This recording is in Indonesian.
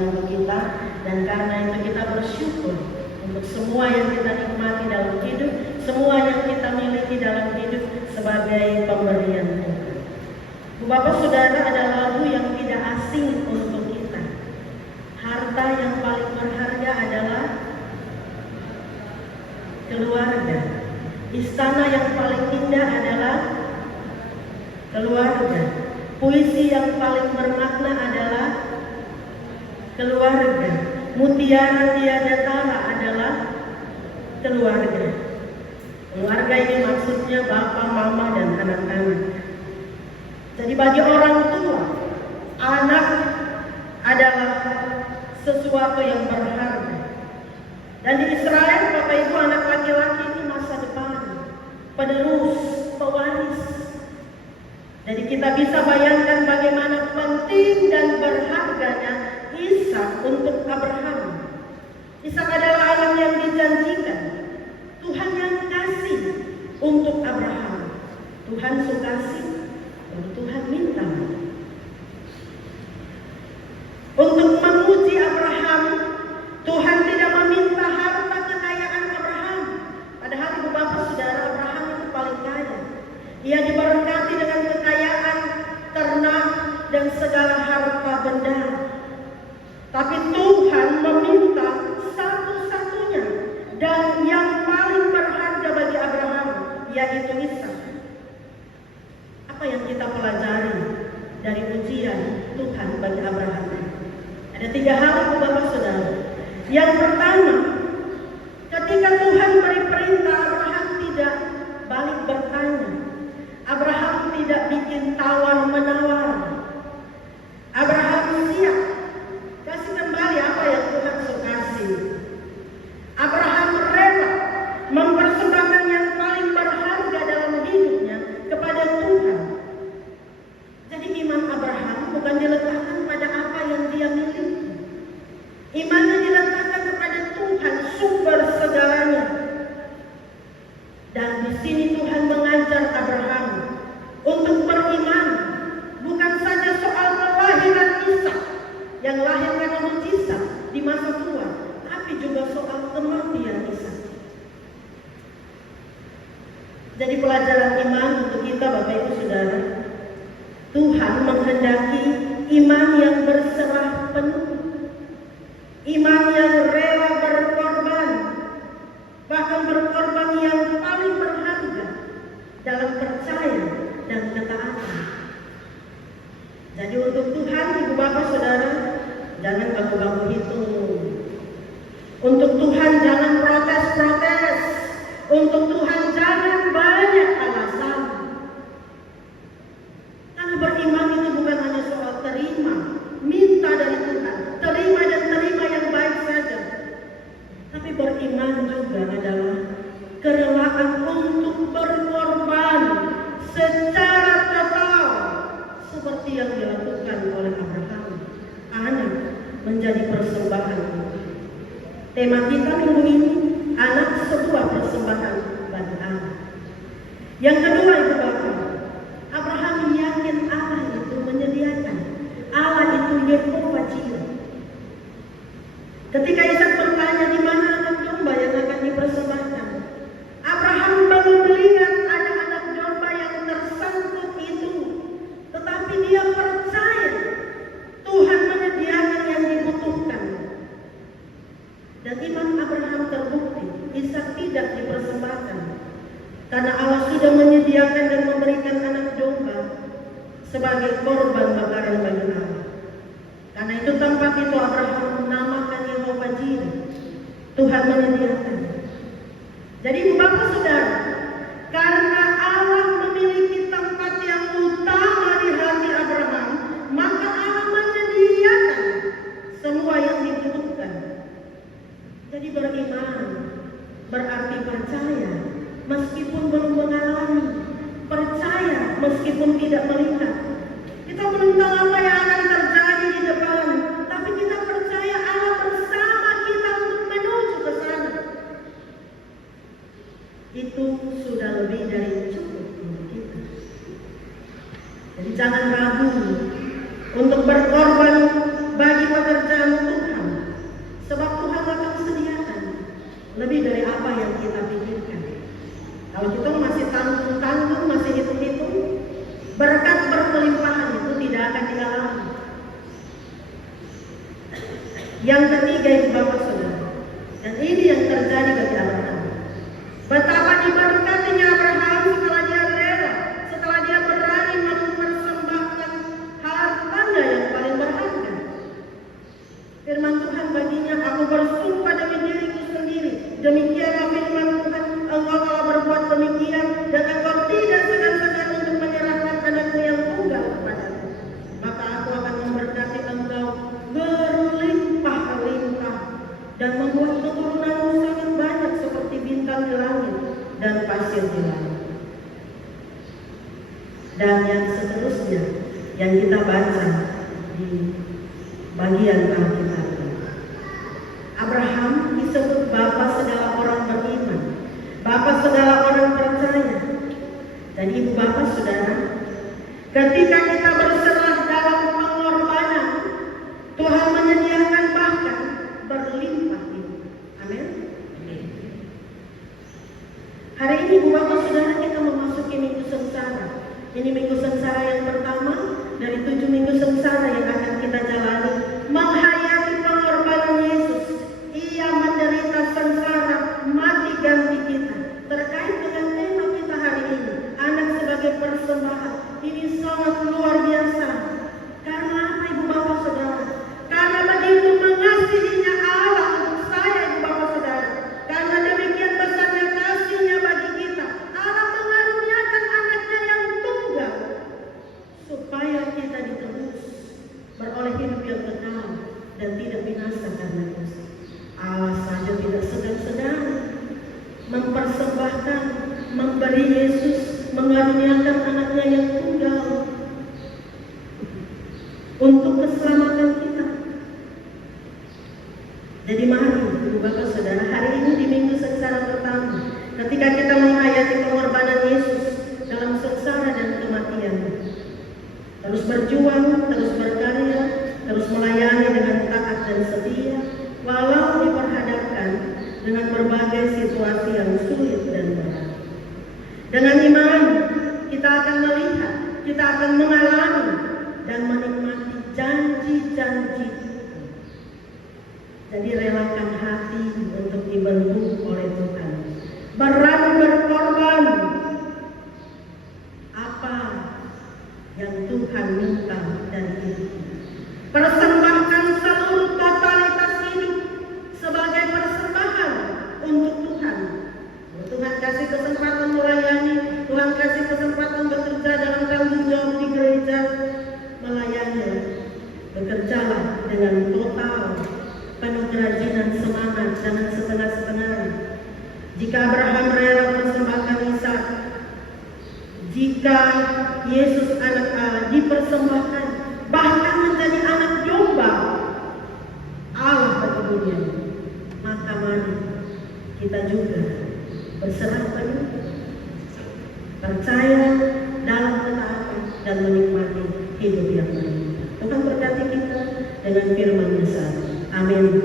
untuk kita, dan karena itu kita bersyukur untuk semua yang kita nikmati dalam hidup, semua yang kita miliki dalam hidup sebagai pemberian Tuhan. Bapak Saudara, ada lagu yang tidak asing untuk kita. Harta yang paling berharga adalah keluarga. Istana yang paling indah adalah keluarga. Puisi yang paling bermakna adalah keluarga. Mutiara tiada tara adalah keluarga. Keluarga ini maksudnya bapak, mama, dan anak-anak. Jadi bagi orang tua, anak adalah sesuatu yang berharga. Dan di Israel, Bapak Ibu, anak laki-laki ini masa depan, penerus, pewaris. Jadi kita bisa bayangkan bagaimana penting dan berharganya Ishak untuk Abraham. Ishak adalah anak yang dijanjikan. Tuhan yang kasih untuk Abraham. Tuhan sukasih, lalu Tuhan minta. Untuk memuji Abraham, Tuhan tidak meminta harta kekayaan Abraham. Padahal ibu bapak saudara, Abraham itu paling kaya. Ia diberkati dengan kekayaan ternak dan segala harta benda. Tapi Tuhan meminta satu-satunya dan yang paling berharga bagi Abraham, yaitu Ishak. Apa yang kita pelajari dari ujian Tuhan bagi Abraham? Ada 3 hal, ibu bapak saudara. Yang pertama, ketika Tuhan beri perintah, Abraham tidak balik bertanya. Abraham tidak bikin tawar-menawar. Abraham siap kasih kembali apa yang Tuhan kasih. Abraham rela mempersembahkan yang paling berharga dalam hidupnya kepada Tuhan. Jadi iman Abraham bukan diletakkan pada apa yang dia miliki. Imannya diletakkan kepada Tuhan, sumber segalanya. Dan di sini Tuhan mengajar Abraham untuk beriman, bukan saja soal kelahiran Ishak yang lahir karena mujizat di masa tua, tapi juga soal kematian Ishak. Jadi pelajaran iman untuk kita, Bapak Ibu Saudara, Tuhan menghendaki iman yang berserah penuh, iman yang rela berkorban, bahkan berkorban yang paling berharga dalam percaya dan ketaatan. Jadi untuk Tuhan, ibu bapak saudara, jangan baku-baku hitung. Untuk Tuhan jangan protes-protes. Untuk Tuhan jangan banyak alasan. Karena beriman itu bukan hanya soal terima, minta dari Tuhan, terima dan terima yang baik saja. Tapi beriman juga adalah kerelaan untuk berkorban secara total, seperti yang dilakukan oleh Abraham. Anak menjadi persembahan. Tema kita minggu ini, anak sebuah persembahan bagi Allah. Yang kedua, ibu bapak, Abraham yakin Allah itu menyediakan. Allah itu Yehovah Jireh. Ketika Ishak bertanya di mana anak domba yang akan dipersembahkan, Abraham baru melihat ada anak domba yang tersangkut itu, tetapi dia percaya Tuhan menyediakan yang dibutuhkan. Dan iman Abraham terbukti, Ishak tidak dipersembahkan karena Allah sudah menyediakan dan memberikan anak domba sebagai korban bakaran bagi Allah. Karena itu tempat itu Abraham menamakan Yehovah Jireh, Tuhan menyediakan. Jadi bapak saudara, karena Allah memiliki tempat yang utama di hati Abraham, maka Allah menyediakan semua yang dibutuhkan. Jadi beriman berarti percaya meskipun belum mengalami, percaya meskipun tidak melihat. Kita belum tahu apa yang akan terjadi di depan, tapi kita percaya Allah bersama kita untuk menuju ke sana. Itu sudah lebih dari Yang ketiga, ibu bapak saudara, dan ini yang terjadi bagi Abraham. Betapa diberkatinya Abraham setelah dia rela, setelah dia berani mempersembahkan hartanya yang paling berharga. Firman Tuhan baginya, aku bersumpah demi diriku sendiri, demikianlah firman Tuhan, engkau telah berbuat demikian, dan engkau tidak segan-segan untuk menyerahkan anakmu yang tunggal kepadaku. Maka aku akan memberkati engkau berlimpah-limpah, dan membuat keturunanmu sangat banyak seperti bintang di langit dan pasir di laut. Dan yang seterusnya yang kita baca di bagian Alkitab, Abraham disebut bapa segala orang beriman, bapa segala orang percaya. Dan ibu bapak saudara, ketika kita berserah dalam pengorbanan, Tuhan menyediakan bahkan berlimpah. Amin. Hari ini ibu bapak saudara, kita memasuki minggu sengsara. Ini minggu sengsara yang pertama dari 7 minggu sengsara yang akan kita jalani, menghayati pengorbanan Yesus. Ia menderita sengsara, mati ganti kita. Terkait dengan tema kita hari ini, anak sebagai persembahan, ini sangat luar biasa. Karena apa ibu bapak saudara? Karena begitu mengasihinya Allah untuk saya ibu bapak saudara. Karena demikian besarnya kasihnya bagi kita, Allah mengaruniakan anaknya yang tunggal, supaya kita ditebus, beroleh hidup yang kekal dan tidak binasa karena dosa. Allah saja tidak segan-segan mempersembahkan, memberi Yesus, mengaruniakan anaknya yang tunggal untuk keselamatan kita. Jadi mari ibu bapak saudara, hari ini di minggu sengsara pertama, ketika kita menghayati pengorbanan Yesus dalam sengsara dan kematian, terus berjuang, terus berkarya, terus melayani dengan taat dan setia, walau diperhadapkan dengan berbagai situasi yang sulit dan berat. Dengan iman, kita akan melihat, kita akan mengalami dan menikmati janji-janji. Jadi relakan hati untuk dibentuk oleh Tuhan. Berani berkorban. Apa yang Tuhan minta dari kita? Persembahkan seluruh totalitas hidup sebagai persembahan untuk Tuhan. Tuhan kasih kesempatan melayani, Tuhan kasih kesempatan bekerja dalam tanggung jawab di gereja, melayani, bekerjalah dengan total, penuh kerajinan, semangat, jangan setengah-setengah. Jika Abraham rela mempersembahkan Ishak, jika Yesus anak Allah dipersembahkan, bahkan menjadi anak domba Allah bagi dunia, maka mari kita juga berserah penuh, percaya dalam ketaatan dan menikmati hidup yang baik. Tuhan berkati kita dengan firman-Nya. Amin.